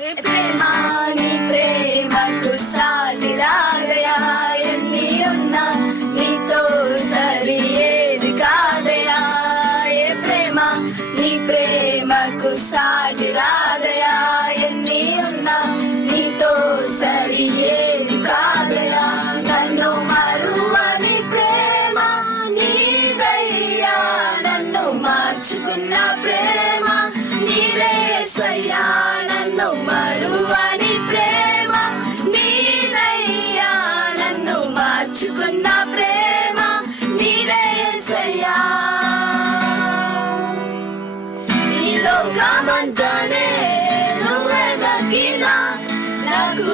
ప్రేమ నీ ప్రేమకు సాటిరాగయా, ఎన్ని ఉన్నా నీతో సరి ఏది కాదయా. ఏ ప్రేమ నీ ప్రేమకు సాటిరాగయా, ఎన్ని ఉన్నా నీతో సరి ఏది కాదయా. నన్ను మరువని ప్రేమ నీదయ్యా, నన్ను మార్చుకున్న ప్రేమ నీదేసయ్యా. నన్ను మరువని ప్రేమ నీదయ్యా, నన్ను మార్చుకున్న ప్రేమ నీదేసయ్యా. ఈ లోకమంతనే నువ్వెదకినా నాకు